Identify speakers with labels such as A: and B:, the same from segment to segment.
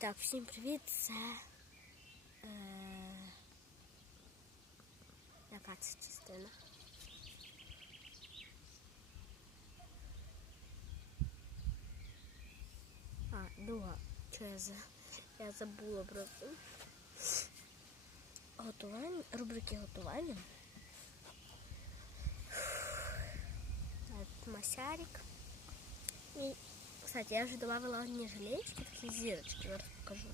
A: Так, всім привіт, це. Е... Яка це частина? А, друга. Що я за. Я забула про це. Готування. Рубрики готування. Масярик. І, кстати, я вже добавила одні жалеечки, такі зірочки, зараз покажу.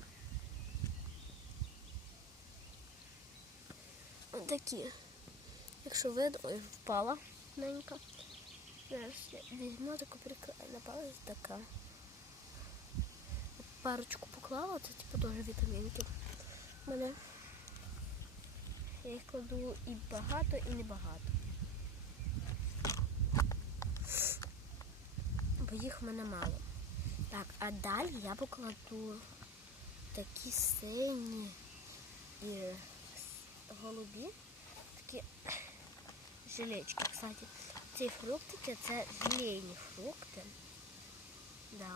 A: Ось такі. Якщо видно, ой, впала маленька. Зараз я візьму таку прикрою, напала така. Парочку поклала, це типу дуже вітамінки. У мене я їх кладу і багато, і небагато. Бо їх в мене мало. Так, а далі я покладу такі сині і голубі, такі жилечки. Кстати, ці фруктики це желейні фрукти. Да.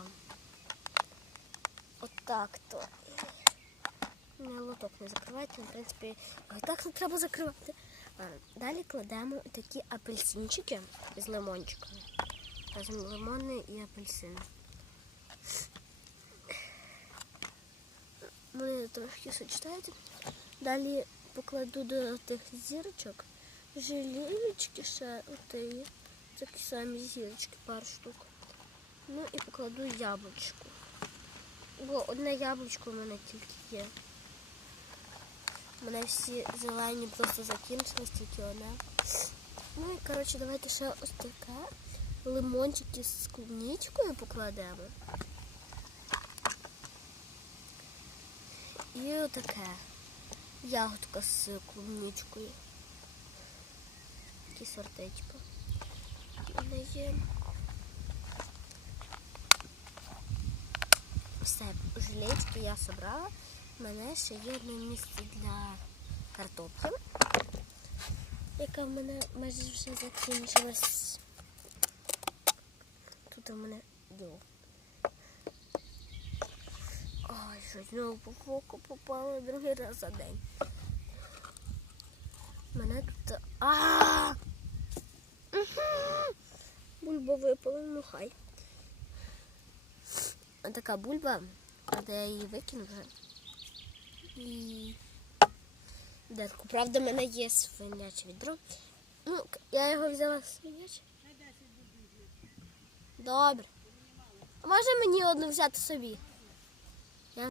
A: Отак то. Не лоток не закривається, в принципі, а так не треба закривати. Далі кладемо такі апельсинчики з лимончиками. Разом лимони і апельсин. Вони трошки сочетаються. Далі покладу до тих зірочок желілечки ще отої. Такі самі зірочки, пару штук. Ну і покладу яблучко. Бо одне яблучко в мене тільки є. У мене всі зелені просто закінчились, тільки одне. Ну і коротше, давайте ще ось таке. Лимончики з клубничкою покладемо. І отаке. Ягодка з клубничкою. Такі сортечка. У мене є. Все, жилечки я собрала. У мене ще є одне місце для картоплі, яка в мене майже вже закінчилась. Тут у мене діло. Ой, що знову по фоку попало другий раз за день. Мене тут. Бульба випала, ну хай. Ось така бульба, але я її викину вже. І дерку. Правда, в мене є свиняче відро. Ну, я його взяла свиняче. Добре. Може мені одну взяти собі?